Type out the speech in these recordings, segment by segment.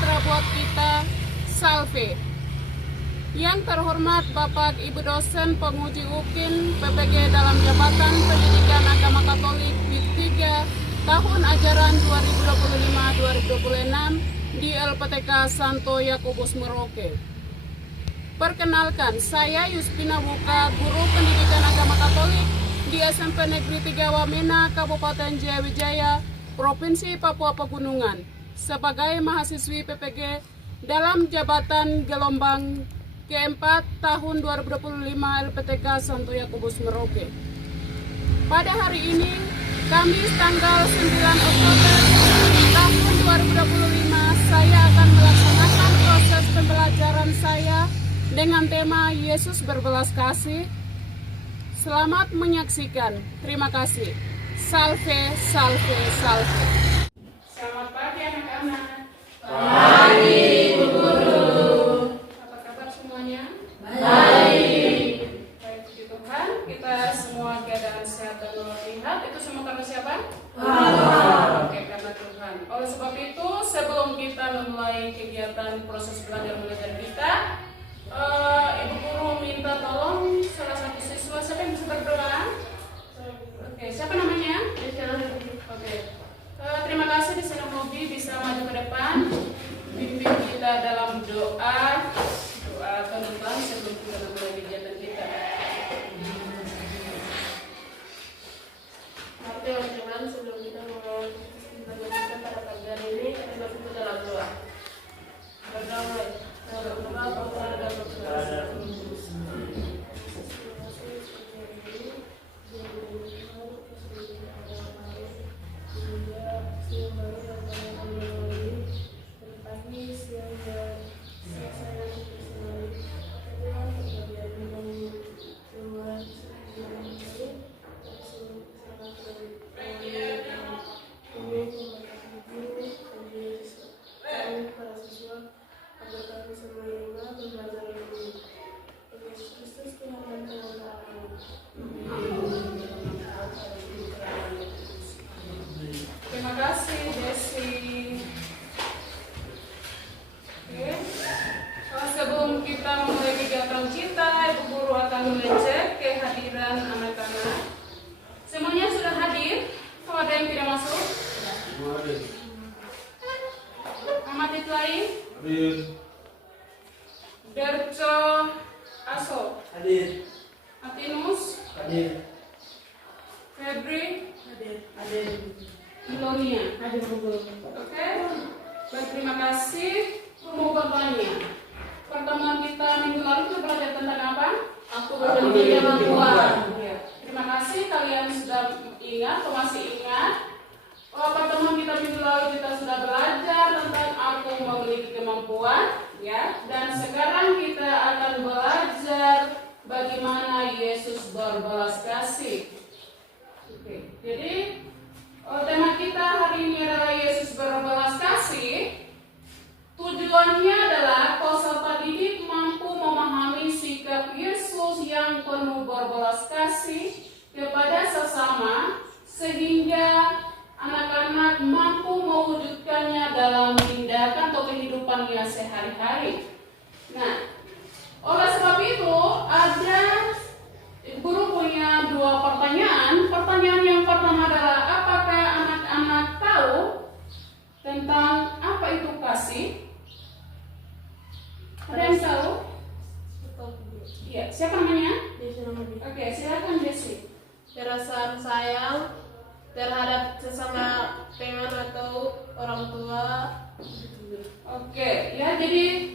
sejahtera buat kita, salve. Yang terhormat Bapak Ibu dosen penguji UKIN PPG dalam jabatan Pendidikan Agama Katolik di 3 tahun ajaran 2025-2026 di LPTK Santo Yakobus Merauke. Perkenalkan, saya Yuspina Buka, Guru Pendidikan Agama Katolik di SMP Negeri 3 Wamena, Kabupaten Jayawijaya, Provinsi Papua Pegunungan, sebagai mahasiswi PPG dalam jabatan gelombang keempat tahun 2025 LPTK Santo Yakobus Merauke. Pada hari ini, Kamis tanggal 9 Oktober tahun 2025, saya akan melaksanakan proses pembelajaran saya dengan tema Yesus berbelas kasih. Selamat menyaksikan. Terima kasih. Salve, salve, salve. Selamat pagi anak-anak. Pagi, Bu Guru. Apa kabar semuanya? Baik. Baik, puji Tuhan. Kita semua keadaan sehat dan walafiat. Itu semua karena siapa? Tuhan. Oke, karena Tuhan. Oleh sebab itu, sebelum kita memulai kegiatan proses belajar mengajar kita, Ibu Guru minta tolong salah satu siswa, siapa yang bisa berdoa? Oke, siapa namanya? Oke. Terima kasih di Sinomobi bisa maju ke depan, bimbing kita dalam doa penutupan sebelum kita memulai kegiatan kita. Mari teman-teman, sebelum kita mulai belajar kita pada pagi hari ini, kita berdoa dalam doa. Berdamai, berdoa Tuhan dan berdoa. Terima kasih Desi. Oke. Sebelum kita memulai kegiatan kita, Ibu Guru akan mengecek kehadiran anak-anak. Semuanya sudah hadir? Kalau ada yang tidak masuk? Ahmad Itlai? Hadir. Derco Aso? Hadir. Atinus? Hadir. Febri? Hadir. Ilonia? Hadir Bu Guru. Oke, baik, terima kasih. Mau bertanya, pertemuan kita minggu lalu kita belajar tentang apa? Aku memiliki kemampuan. Ya, terima kasih kalian sudah ingat atau masih ingat. Pertemuan kita minggu lalu kita sudah belajar tentang aku memiliki kemampuan, ya. Dan sekarang kita akan belajar bagaimana Yesus berbelas kasih. Oke, jadi tema kita hari ini adalah Yesus berbelas kasih. Tujuannya adalah peserta didik mampu memahami sikap Yesus yang penuh berbelas kasih kepada sesama, sehingga anak-anak mampu mewujudkannya dalam tindakan atau kehidupannya sehari-hari. Nah, oleh sebab itu ada Guru punya dua pertanyaan. Pertanyaan yang pertama adalah, apakah anak-anak tahu tentang apa itu kasih? Ada yang tahu? Iya, siapa namanya? Oke, silakan Desi. Perasaan sayang terhadap sesama teman atau orang tua. Oke, ya, jadi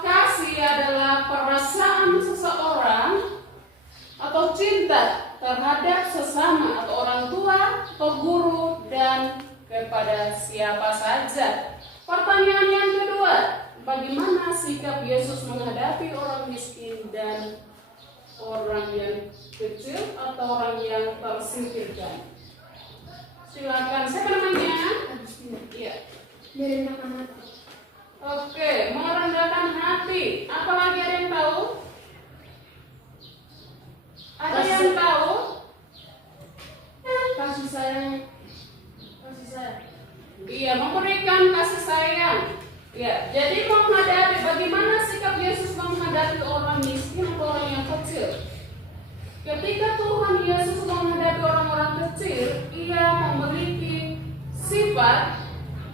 kasih adalah perasaan seseorang atau cinta terhadap sesama atau orang tua atau guru dan kepada siapa saja. Pertanyaan yang kedua, bagaimana sikap Yesus menghadapi orang miskin dan orang yang kecil atau orang yang tersingkirkan? Silakan, siapa namanya? Iya. Merendahkan hati. Oke, merendahkan hati. Apalagi ada yang tahu? Ada yang tahu? Kasih sayang. Iya, memberikan kasih sayang. Ya, jadi bagaimana sikap Yesus menghadapi orang miskin atau orang yang kecil? Ketika Tuhan Yesus menghadapi orang-orang kecil, Ia memiliki sifat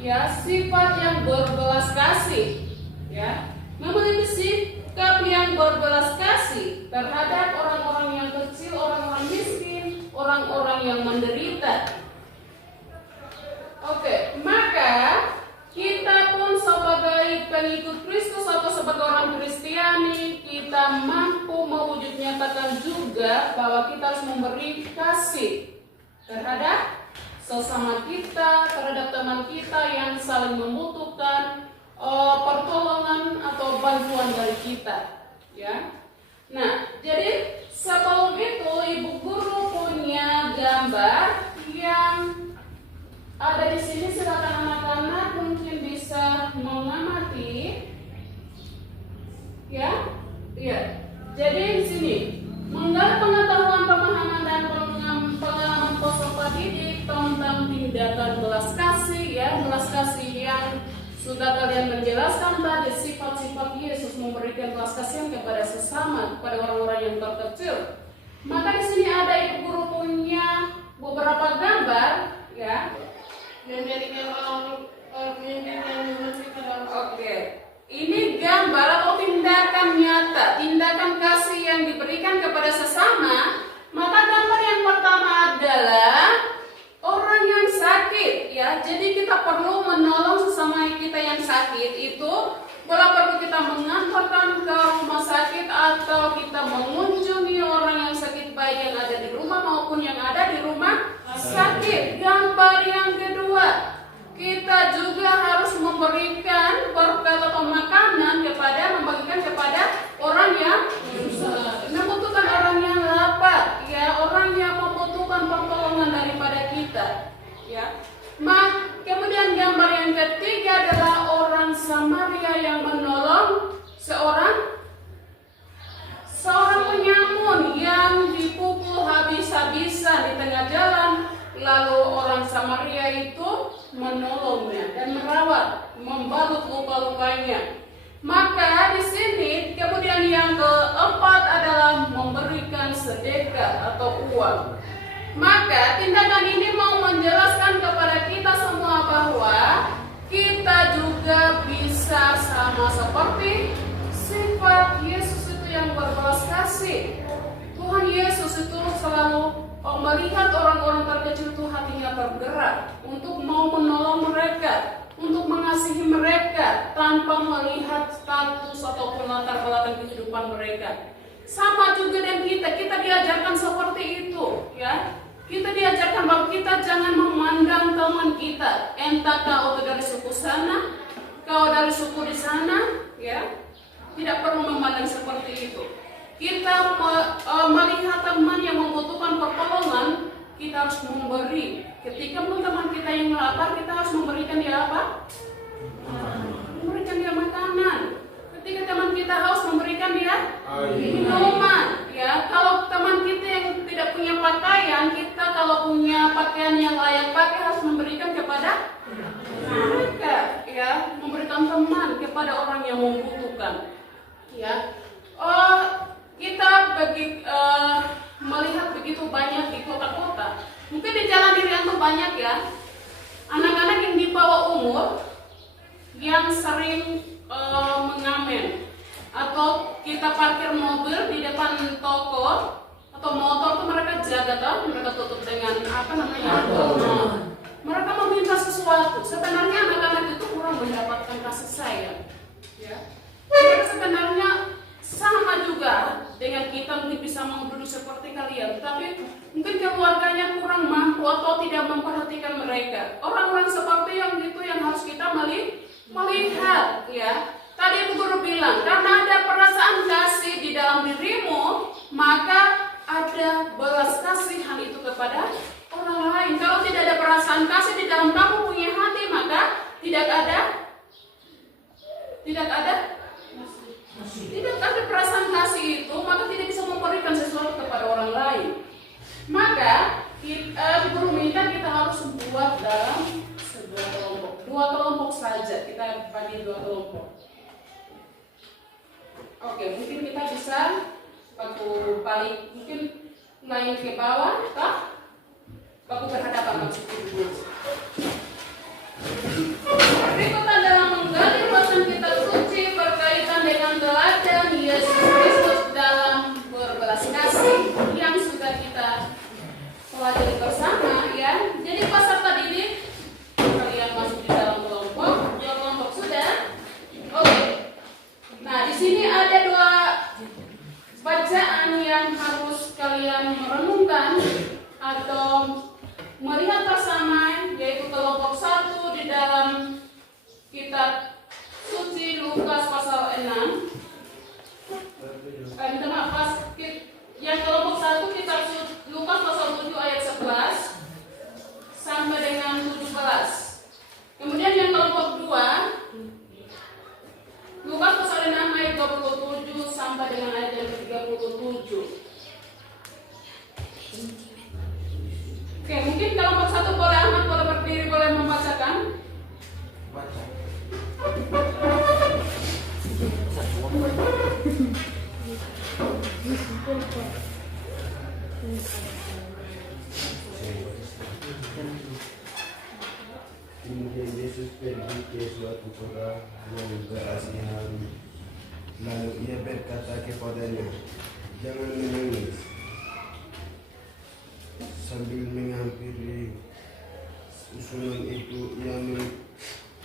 yang berbelas kasih, memiliki sikap yang berbelas kasih terhadap orang-orang yang kecil, orang-orang miskin, orang-orang yang menderita. Oke, maka kita pun sebagai pengikut Kristus atau sebagai orang Kristiani, kita mampu mewujud nyatakan juga bahwa kita harus memberi kasih terhadap sesama kita, terhadap teman kita yang saling membutuhkan pertolongan atau bantuan dari kita. Ya. Nah, jadi sebelum itu Ibu Guru punya gambar yang ada di sini, silakan anak-anak mungkin bisa mengamati. Ya. Jadi di sini menggali pengetahuan, pemahaman dan pengalaman peserta didik tentang tindakan belas kasih, belas kasih yang sudah kalian menjelaskan tadi, sifat-sifat Yesus memberikan belas kasihan kepada sesama, kepada orang-orang yang terkecil. Maka di sini ada Ibu Guru punya beberapa gambar, Menjadikan orang pemimpin yang memberikan orang. Oke. Ini gambar atau tindakan nyata, tindakan kasih yang diberikan kepada sesama. Maka gambar yang pertama adalah orang yang sakit, Jadi kita perlu menolong sesama kita yang sakit itu. Kalau perlu kita mengantarkan ke rumah sakit atau kita mengunjungi orang yang sakit, baik yang ada di rumah maupun yang ada di rumah sakit. Gambar yang kedua, kita juga harus memberikan bekal atau makanan membagikan kepada orang yang membutuhkan, orang yang lapar, orang yang membutuhkan pertolongan daripada kita, Kemudian gambar yang ketiga adalah orang Samaria yang menolong seorang penyamun yang dipukul habis-habisan di tengah jalan. Lalu orang Samaria itu menolongnya dan merawat, membalut luka-lukanya. Maka di sini kemudian yang keempat adalah memberikan sedekah atau uang. Maka tindakan ini mau menjelaskan kepada kita semua bahwa kita juga bisa sama seperti sifat Yesus itu yang berbelas kasih. Tuhan Yesus itu selalu melihat orang-orang terkecil itu hatinya tergerak untuk mau menolong mereka, untuk mengasihi mereka tanpa melihat status ataupun latar belakang kehidupan mereka. Sama juga dengan kita diajarkan seperti itu, Kita diajarkan bahwa kita jangan memandang teman kita, entah kau dari suku sana, kau dari suku di sana, Tidak perlu memandang seperti itu. Kita melihat teman yang membutuhkan pertolongan, kita harus memberi. Ketika teman kita yang lapar, kita harus memberikan dia apa? Memberikan dia makanan. Ketika teman kita haus, memberikan dia minuman. Kalau teman kita yang tidak punya pakaian, kita kalau punya pakaian yang layak pakai harus memberikan kepada mereka, memberikan teman kepada orang yang membutuhkan. Kita melihat begitu banyak di kota-kota. Mungkin di jalan diri itu banyak anak-anak yang di bawah umur yang sering mengamen, atau kita parkir mobil di depan toko atau motor itu mereka jaga, mereka tutup dengan mereka meminta sesuatu. Sebenarnya anak-anak itu kurang mendapatkan kasih sayang, Mereka sebenarnya sama juga dengan kita, mungkin bisa mau duduk seperti kalian, tapi mungkin keluarganya kurang mampu atau tidak memperhatikan mereka. Orang-orang seperti yang gitu yang harus kita melihat, Tadi Ibu Guru bilang, karena ada perasaan kasih di dalam dirimu, maka ada belas kasihan itu kepada orang lain. Kalau tidak ada perasaan kasih di dalam kamu punya hati, maka tidak ada perasaan kasih itu, maka tidak bisa memberikan sesuatu kepada orang lain. Maka Ibu Guru minta kita harus buat dalam sebuah kelompok. 2 kelompok saja, kita bagi 2 kelompok. Oke, mungkin kita bisa waktu balik, mungkin mulai ke bawah, kah? Waktu berhadapan maksudnya dulu. Berikutan dalam menggali ruasan kitab suci berkaitan dengan teladan Yesus Kristus dalam berbelas kasih yang sudah kita pelajari bersama, ya. Jadi pasal tadi ini kalian masuk di dalam kelompok, 2 kelompok sudah. Oke. Nah, di sini ada 2 bacaan yang harus kalian merenungkan atau melihat persamaan, yaitu kelompok 1 di dalam kitab suci Lukas pasal 6. Minta maaf, yang kelompok 1 kitab Lukas pasal 7 ayat 11 sampai dengan 17. Kemudian yang kelompok 2 Lukas pasal 6 ayat 27 sampai dengan ayat yang ke-37. Oke, mungkin kelompok 1 boleh Ahmad, boleh berdiri, boleh membacakan. Kemudian Yesus pergi ke suatu kota yang berasihan. Lalu ia berkata kepadanya, "Jangan menangis." Sambil menghampiri usulan itu, ia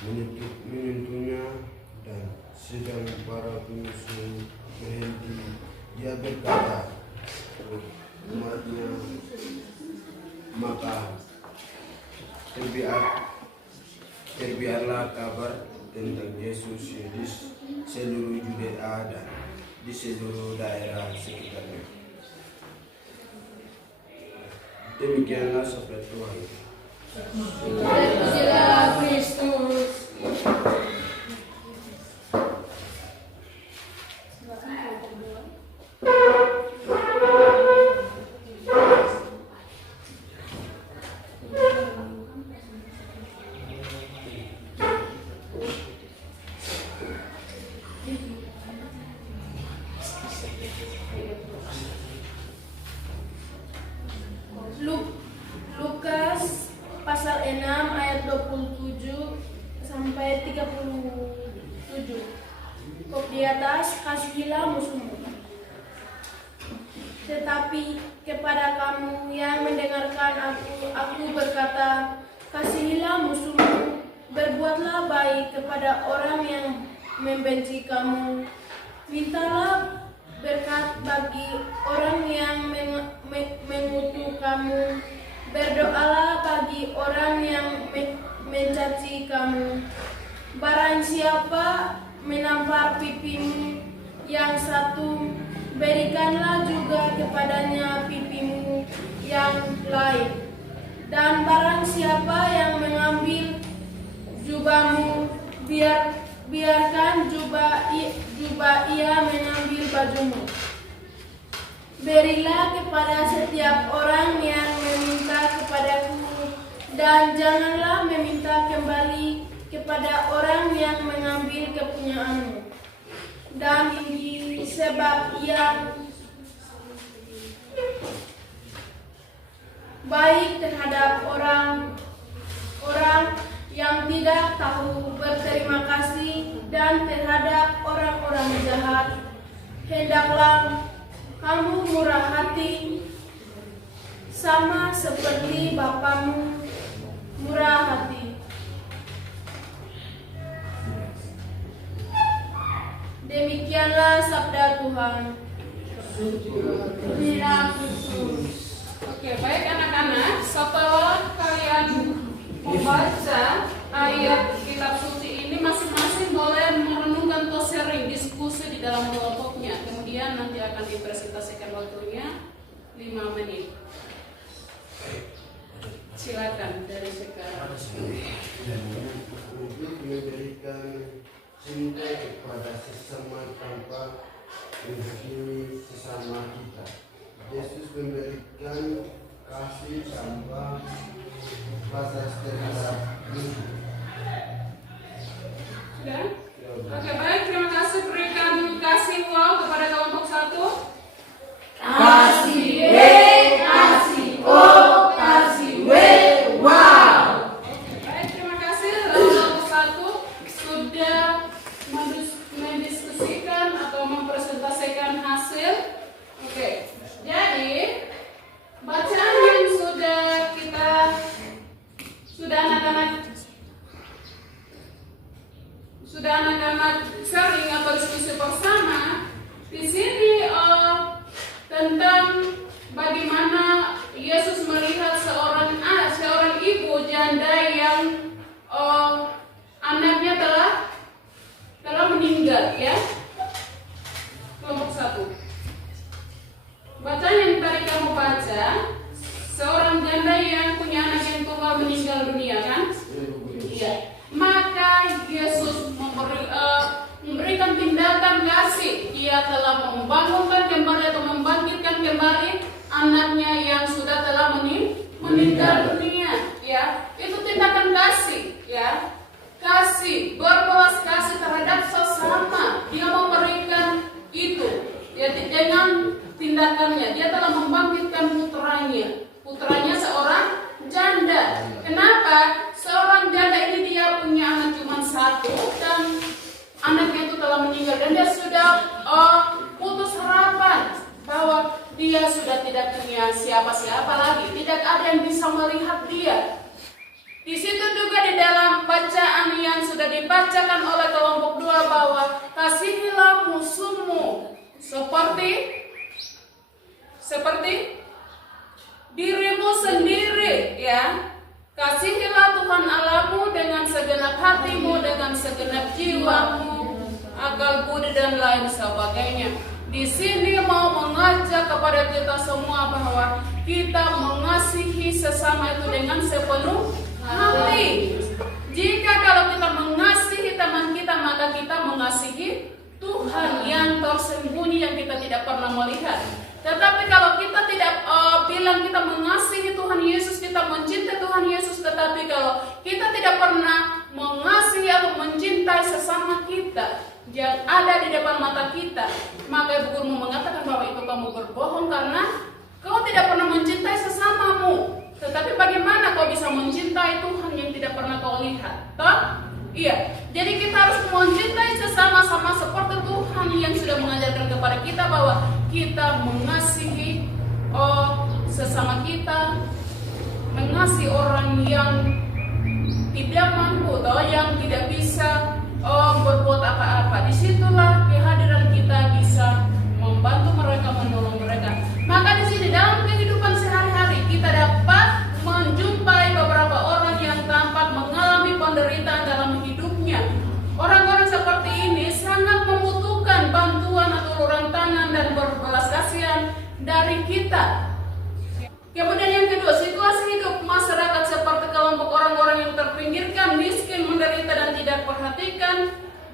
menyentuhnya, dan sedang para penyusul berhenti, ia berkata umatnya, "Maka terbiarlah kabar tentang Yesus di seluruh Yudea dan di seluruh daerah sekitarnya." Demikianlah sabda Tuhan. Terpujilah Kristus. Lukas pasal 6 ayat 27 sampai 37. Kop di atas, kasihilah musuhmu. Tetapi kepada kamu yang mendengarkan aku berkata, kasihilah musuhmu, berbuatlah baik kepada orang yang membenci kamu, mintalah berkat bagi orang yang mengutuk kamu, berdoalah bagi orang yang mencaci kamu. Barang siapa menampar pipimu yang satu, berikanlah juga kepadanya pipimu yang lain. Dan barang siapa yang mengambil jubahmu, biarkan jubah ia mengambil bajumu. Berilah kepada setiap orang yang meminta kepadaku, dan janganlah meminta kembali kepada orang yang mengambil kepunyaanmu. Dan ini sebab yang baik terhadap orang yang tidak tahu berterima kasih, dan terhadap orang-orang jahat hendaklah kamu murah hati, sama seperti Bapamu murah hati. Demikianlah sabda Tuhan. Oke, baik anak-anak, setelah kalian membaca ayat kitab suci ini, masing-masing boleh merenungkan atau sharing diskusi di dalam kelompoknya. Kemudian nanti akan dipresentasikan waktunya 5 menit. Silakan dari sekarang. Untuk memberikan cinta kepada sesama tanpa menghakimi sesama kita. Yesus memberikan kasih tanpa batas terhadap musuh. Oke, baik, terima kasih. Berikan kasih wow kepada kelompok 1. Kasih W, kasih O, kasih W, wow. Baik, terima kasih. Lalu kelompok 1 sudah mendiskusikan atau mempresentasikan hasil. Oke, jadi bacaan yang sudah anak-anak sering atau diskusi bersama di sini tentang bagaimana Yesus melihat seorang ibu janda yang anaknya telah meninggal, ya. Kelompok 1. Bacaan yang tadi kamu baca, seorang janda yang punya anak yang tunggal meninggal dunia, kan? Iya. Maka Yesus memberikan tindakan kasih. Ia telah membangunkan kembali atau membangkitkan kembali anaknya yang sudah telah meninggal dunia, ya. Itu tindakan kasih, ya. Kasih, berbelas kasih terhadap sesama. Dia memberikan itu, ya, dengan tindakannya. Dia telah membangkitkan putranya seorang janda. Kenapa? Seorang janda ini dia punya anak cuma 1 dan anaknya itu telah meninggal dan dia sudah putus harapan bahwa dia sudah tidak punya siapa-siapa lagi, tidak ada yang bisa melihat dia. Di situ juga di dalam bacaan yang sudah dibacakan oleh kelompok 2 bahwa kasihilah musuhmu seperti dirimu sendiri, ya. Kasihilah Tuhan Allahmu dengan segenap hatimu, dengan segenap jiwamu, akal budi dan lain sebagainya. Di sini mau mengajak kepada kita semua bahwa kita mengasihi sesama itu dengan sepenuh hati. Jika kalau kita mengasihi teman kita, maka kita mengasihi Tuhan yang tersembunyi yang kita tidak pernah melihat. Tetapi kalau kita tidak bilang kita mengasihi Tuhan Yesus, kita mencintai Tuhan Yesus, tetapi kalau kita tidak pernah mengasihi atau mencintai sesama kita yang ada di depan mata kita, maka Ibu Guru mengatakan bahwa itu kamu berbohong karena kau tidak pernah mencintai sesamamu. Tetapi bagaimana kau bisa mencintai Tuhan yang tidak pernah kau lihat? Toh? Iya, jadi kita harus mencintai sesama sama seperti Tuhan yang sudah mengajarkan kepada kita bahwa kita mengasihi sesama kita, mengasihi orang yang tidak mampu atau yang tidak bisa berbuat apa-apa. Disitulah kehadiran kita bisa membantu mereka, menolong mereka. Maka di sini dalam kehidupan sehari-hari kita dapat menjumpai beberapa orang yang tampak mengalami penderitaan dalam hidupnya. Orang-orang seperti ini sangat membutuhkan bantuan atau uluran tangan dan berbelas kasihan dari kita. Kemudian yang kedua, situasi hidup masyarakat seperti kelompok orang-orang yang terpinggirkan, miskin, menderita dan tidak perhatikan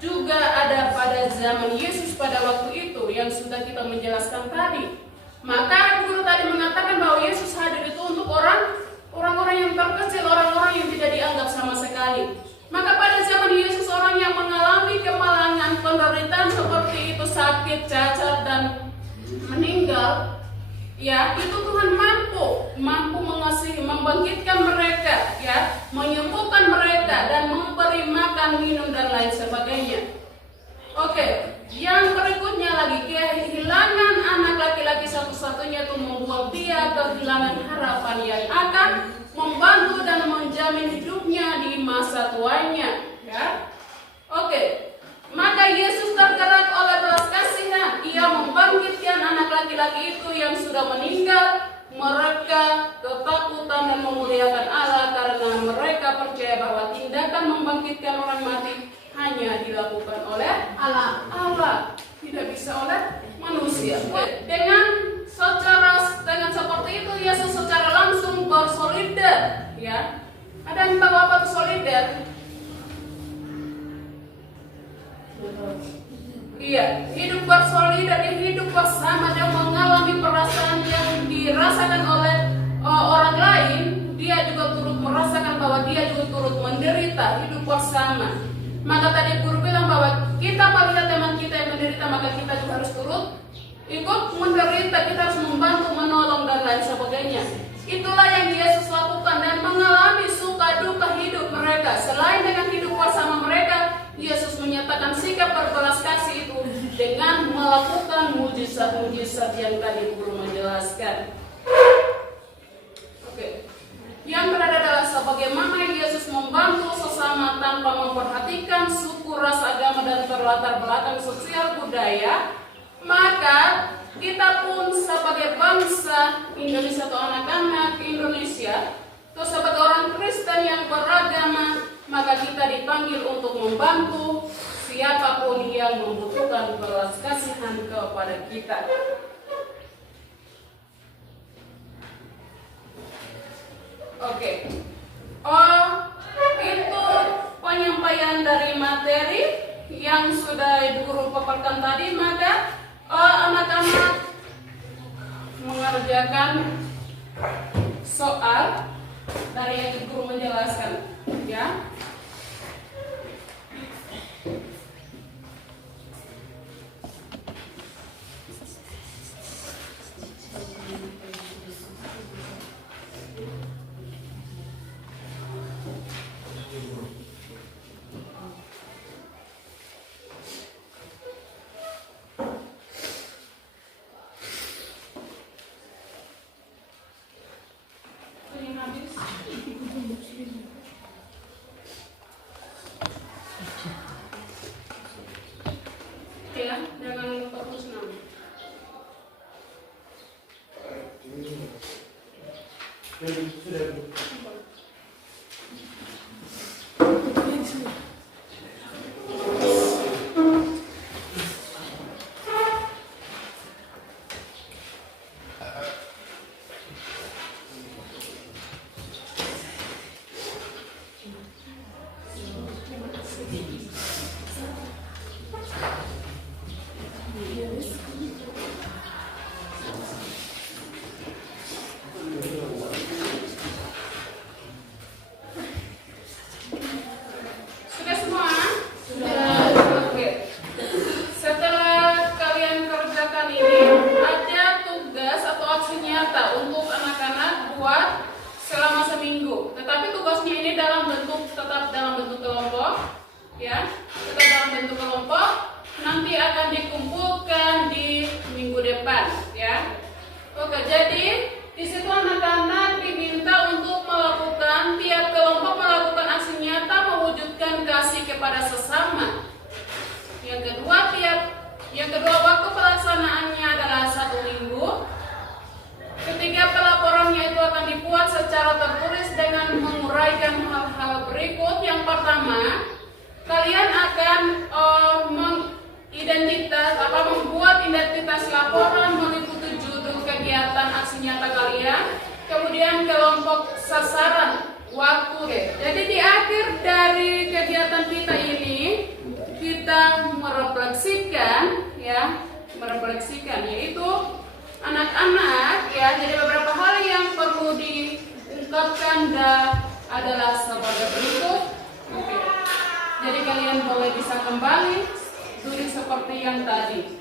juga ada pada zaman Yesus pada waktu itu yang sudah kita menjelaskan tadi. Maka guru tadi mengatakan bahwa Yesus hadir itu untuk orang-orang yang terkecil, orang-orang yang tidak dianggap sama sekali. Maka pada zaman Yesus orang yang mengalami kemalangan, penderitaan seperti itu, sakit, cacat dan meninggal, ya, itu Tuhan mampu mengasihi, membangkitkan mereka, ya, menyembuhkan mereka dan memberi makan, minum dan lain sebagainya. Oke, yang berikutnya lagi, kehilangan anak laki-laki satu-satunya itu membuat dia kehilangan harapan yang akan membantu dan menjamin hidupnya di masa tuanya, ya. Oke, maka Yesus tergerak oleh belas kasihan. Ia membangkitkan anak laki-laki itu yang sudah meninggal. Mereka ketakutan dan memuliakan Allah karena mereka percaya bahwa tindakan membangkitkan orang mati hanya dilakukan oleh Allah, tidak bisa oleh manusia. Dengan seperti itu Yesus secara langsung bersolidar, ya. Ada yang tahu apa itu solidar? Iya, hidup bersolidar, dia hidup bersama, dia mengalami perasaan yang dirasakan oleh orang lain. Dia juga turut merasakan bahwa dia juga turut menderita, hidup bersama. Maka tadi guru bilang bahwa kita ikut menderita, kita harus membantu, menolong dan lain sebagainya. Itulah yang Yesus lakukan dan mengalami suka duka hidup mereka. Selain dengan hidup bersama mereka, Yesus menyatakan sikap berbelas kasih itu dengan melakukan mujizat-mujizat yang tadi guru menjelaskan. Oke. Yang berada adalah sebagaimana Yesus membantu sesama tanpa memperhatikan suku, ras, agama, dan latar belakang sosial budaya, maka kita pun sebagai bangsa Indonesia atau anak-anak Indonesia atau sebagai orang Kristen yang beragama, maka kita dipanggil untuk membantu siapapun yang membutuhkan belas kasihan kepada kita. Oke. Itu penyampaian dari materi yang sudah Ibu Guru paparkan tadi. Maka anak-anak mengerjakan soal dari yang Ibu Guru menjelaskan, ya. Ya, jangan lupa terus nama. Sudah semua? Sudah. Oke. Setelah kalian kerjakan ini, ada tugas atau aksi nyata untuk anak-anak buat selama seminggu. Tetapi tugasnya ini tetap dalam bentuk kelompok, ya. Tetap dalam bentuk kelompok. Nanti akan dikumpulkan di minggu depan, ya. Oke, jadi di situ anak-anak diminta untuk melakukan, tiap kelompok melakukan aksi nyata mewujudkan kasih kepada sesama. Yang kedua waktu pelaksanaannya adalah 1 minggu. Ketiga, pelaporannya itu akan dibuat secara tertulis dengan menguraikan hal-hal berikut. Yang pertama, kalian akan membuat identitas laporan mengikuti judul kegiatan aksi nyata kalian. Kemudian kelompok sasaran waktu. Jadi di akhir dari kegiatan kita ini kita merefleksikan, yaitu anak-anak, ya. Jadi beberapa hal yang perlu diungkapkan adalah sebagai berikut. Oke. Jadi kalian boleh bisa kembali tulis seperti yang tadi.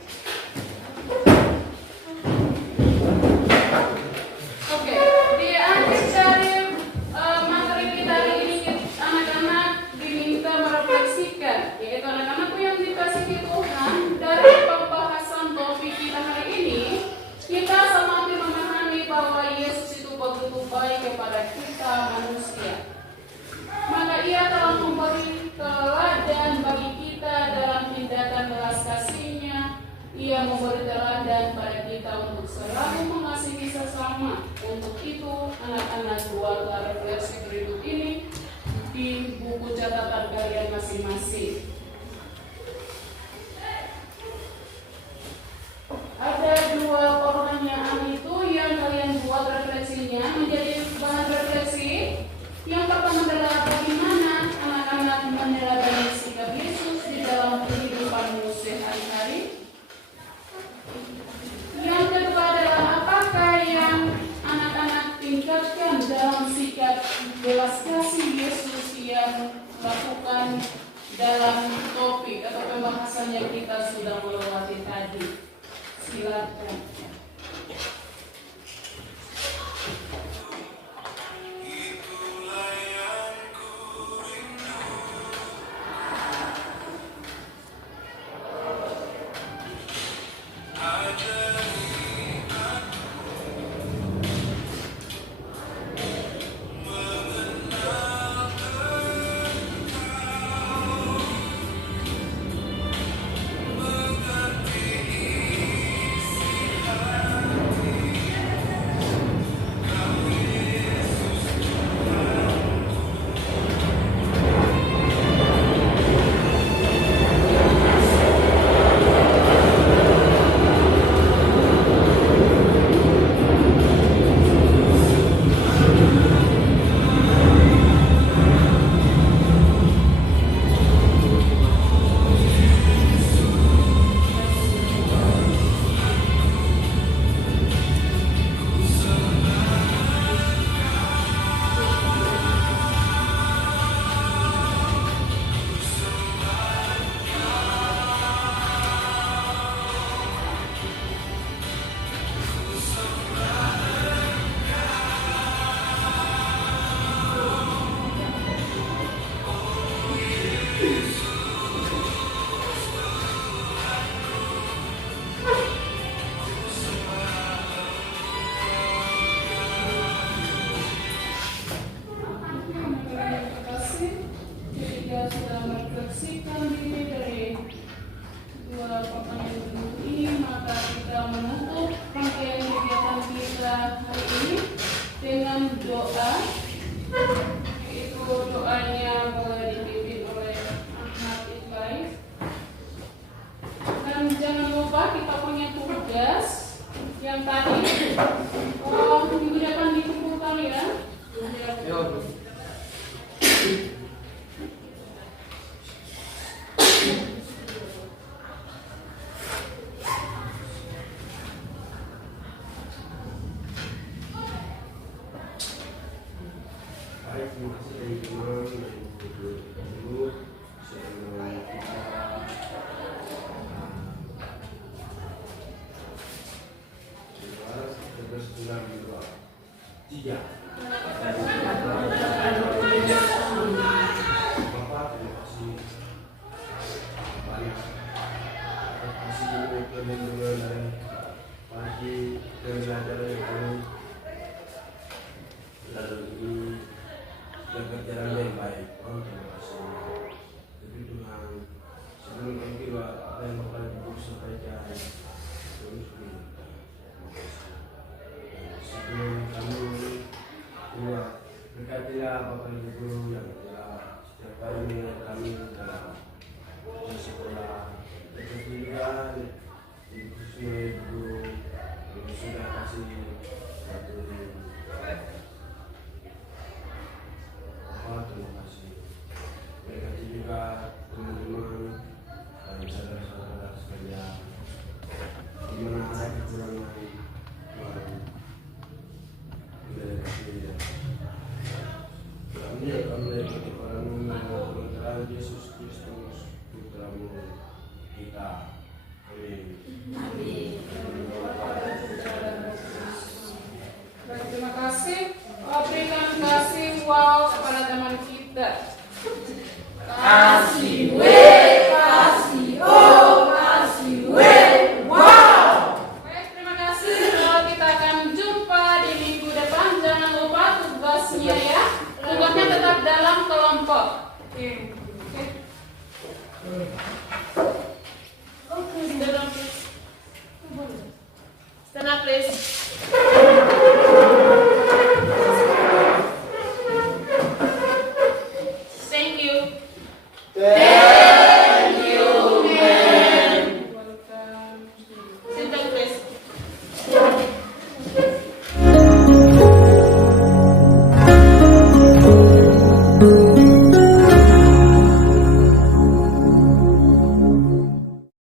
Oke, di akhir dari materi kita hari ini, anak-anak diminta merefleksikan, yaitu anak-anak yang dikasihi Tuhan. Dari pembahasan topik kita hari ini, kita semakin memahami bahwa Yesus itu begitu baik kepada kita manusia. Maka Ia telah memberi teladan bagi kita dalam tindakan belas kasih-Nya. Ia memberi teladan pada kita untuk selalu mengasihi sesama. Untuk itu, anak-anak buatlah refleksi berikut ini di buku catatan kalian masing-masing. Ada 2 pertanyaan itu yang kalian buat refleksinya menjadi bahan refleksi. Yang pertama adalah bagaimana anak-anak meneladani sikap Yesus di dalam kehidupanmu sehari-hari. Yang kedua adalah apakah yang anak-anak tingkatkan dalam sikap belas kasih Yesus yang lakukan dalam topik atau pembahasan yang kita sudah melewati tadi. Silakan. Terima kasih. Berikan kasih wow kepada teman kita. Kasih W.